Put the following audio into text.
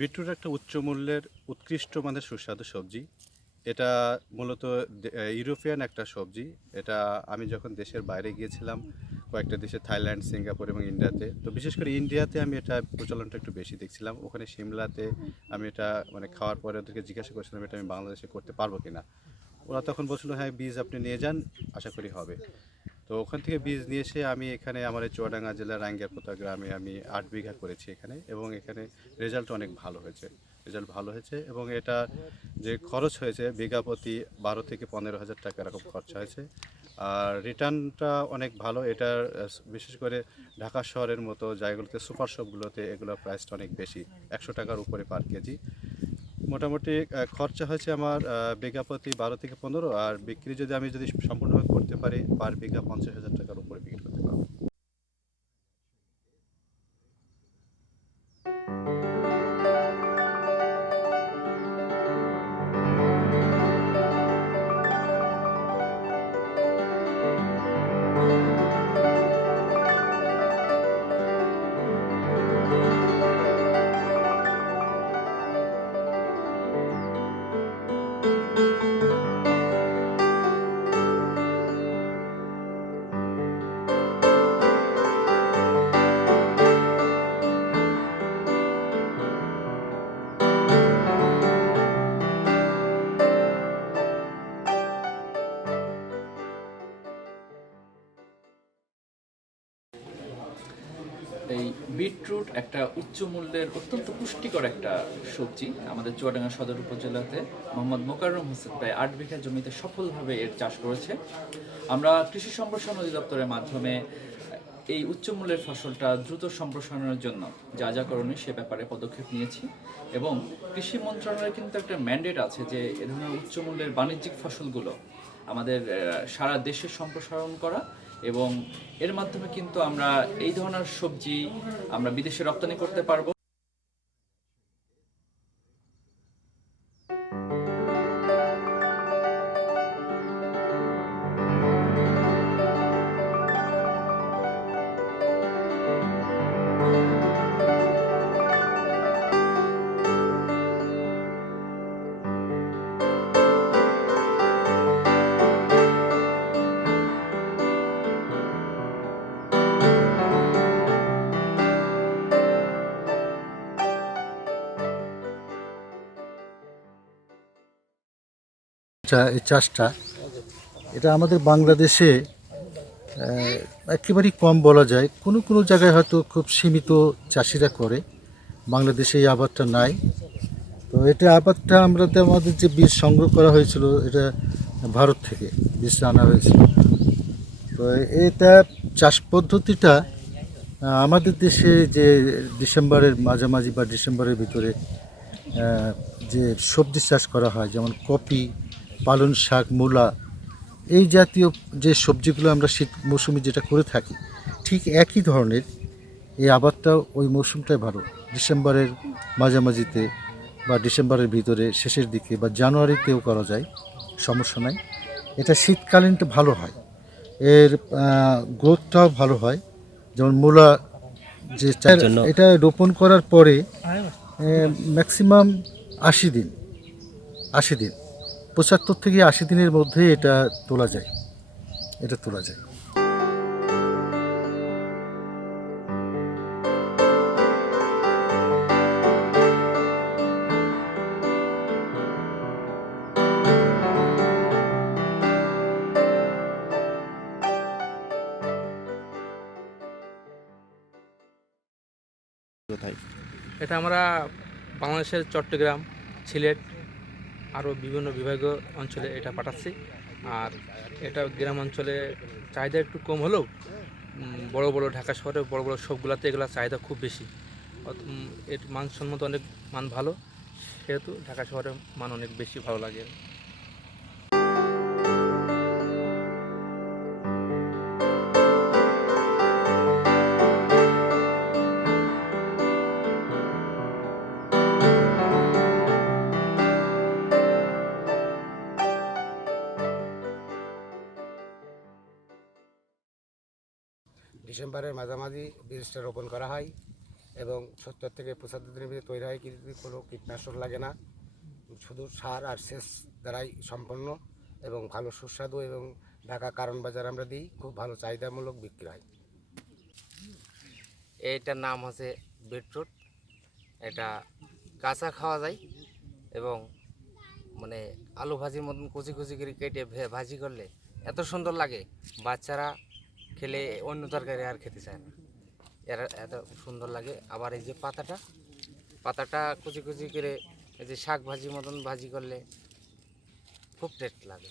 Beetroot একটা উচ্চ মূল্যের উৎকৃষ্ট মানের সুস্বাদু সবজি। এটা মূলত ইউরোপিয়ান একটা সবজি। এটা আমি যখন দেশের বাইরে গিয়েছিলাম, কয়েকটা দেশে থাইল্যান্ড, সিঙ্গাপুর এবং ইন্ডিয়াতে, তো বিশেষ করে ইন্ডিয়াতে আমি এটা প্রচলনটা একটু বেশি দেখছিলাম। ওখানে সিমলাতে আমি এটা মানে খাওয়ার পরে ওদেরকে জিজ্ঞাসা করছিলাম এটা আমি বাংলাদেশে করতে পারবো কিনা। ওরা তখন বলছিল হ্যাঁ বীজ আপনি নিয়ে যান, আশা করি হবে। তো ওখান থেকে বীজ নিয়ে এসে আমি এখানে আমার এই চুয়াডাঙ্গা জেলার রাঙ্গিয়ারপোতা গ্রামে আমি 8 বিঘা করেছি এখানে, এবং এখানে রেজাল্ট অনেক ভালো হয়েছে। রেজাল্ট ভালো হয়েছে এবং এটা যে খরচ হয়েছে বিঘা প্রতি 12 থেকে 15 হাজার টাকা এরকম খরচা হয়েছে। আর রিটার্নটা অনেক ভালো এটার। বিশেষ করে ঢাকা শহরের মতো জায়গাগুলোতে, সুপার শপগুলোতে এগুলোর প্রাইসটা অনেক বেশি, 100 টাকার উপরে পার কেজি। মোটামুটি খরচা হয়েছে আমার বিঘা প্রতি 12 থেকে 15, আর বিক্রি যদি সম্পূর্ণভাবে করতে পারি পার বিঘা 50,000 টাকার উপরে বিক্রি করতে পারবো। এই বিটরুট একটা উচ্চ মূল্যের অত্যন্ত পুষ্টিকর একটা সবজি। আমাদের চুয়াডাঙ্গা সদর উপজেলাতে মোহাম্মদ মোকাররম হোসেন প্রায় 8 বিঘা জমিতে সফলভাবে এর চাষ করেছে। আমরা কৃষি সম্প্রসারণ অধিদপ্তরের মাধ্যমে এই উচ্চ মূল্যের ফসলটা দ্রুত সম্প্রসারণের জন্য যা যা করণীয় সে ব্যাপারে পদক্ষেপ নিয়েছি, এবং কৃষি মন্ত্রণালয়ের কিন্তু একটা ম্যান্ডেট আছে যে এ ধরনের উচ্চ মূল্যের বাণিজ্যিক ফসলগুলো আমাদের সারা দেশে সম্প্রসারণ করা, এবং এর মাধ্যমে কিন্তু আমরা এই ধরনের সবজি আমরা বিদেশে রপ্তানি করতে পারবো। এই চাষটা এটা আমাদের বাংলাদেশে একেবারেই কম বলা যায়। কোনো কোনো জায়গায় হয়তো খুব সীমিত চাষিরা করে, বাংলাদেশে এই আবাদটা নাই। তো এটা আবাদটা আমাদের যে বীজ সংগ্রহ করা হয়েছিল, এটা ভারত থেকে বীজটা আনা হয়েছিল। তো এটা চাষ পদ্ধতিটা আমাদের দেশে যে ডিসেম্বরের মাঝামাঝি বা ডিসেম্বরের ভিতরে যে সবজি চাষ করা হয়, যেমন কপি, পালং শাক, মূলা, এই জাতীয় যে সবজিগুলো আমরা শীত মৌসুমে যেটা করে থাকি, ঠিক একই ধরনের এই আবাদটাও ওই মৌসুমটাই ভালো। ডিসেম্বরের মাঝামাঝিতে বা ডিসেম্বরের ভিতরে শেষের দিকে বা জানুয়ারিতেও করা যায়, সমস্যা নাই। এটা শীতকালীনটা ভালো হয়, এর গ্রোথটাও ভালো হয়। যেমন মূলা যে এটা রোপণ করার পরে ম্যাক্সিমাম 80 দিন, 80 দিন, 75 থেকে 80 দিনের মধ্যে এটা তোলা যায়, এটা তোলা যায়। এটা আমরা বাংলাদেশের চট্টগ্রাম, সিলেট, আরও বিভিন্ন বিভাগীয় অঞ্চলে এটা পাঠাচ্ছি। আর এটা গ্রাম অঞ্চলে চাহিদা একটু কম হলেও বড় বড় ঢাকা শহরে বড় বড় সবগুলাতে এগুলোর চাহিদা খুব বেশি। এর মানসম্মত অনেক মান ভালো, সেহেতু ঢাকা শহরের মান অনেক বেশি ভালো লাগে। ডিসেম্বরের মাঝামাঝি বীজটা রোপণ করা হয় এবং 70 থেকে 75 দিনের ভিতরে তৈরি হয়, কিন্তু কোনো কীটনাশক লাগে না, শুধু সার আর সেচ দ্বারাই সম্পন্ন এবং ভালো সুস্বাদু, এবং ঢাকা কারণ বাজার আমরা দিই, খুব ভালো চাহিদামূলক বিক্রি হয়। এইটার নাম হচ্ছে বিটরুট। এটা কাঁচা খাওয়া যায় এবং মানে আলু ভাজির মতন কুচি কুচি করে কেটে ভাজি করলে এত সুন্দর লাগে, বাচ্চারা খেলে অন্য তরকারি আর খেতে চায় না, এরা এত সুন্দর লাগে। আবার এই যে পাতাটা কুচি কুচি করে এই যে শাক ভাজির মতন ভাজি করলে খুব টেস্ট লাগে।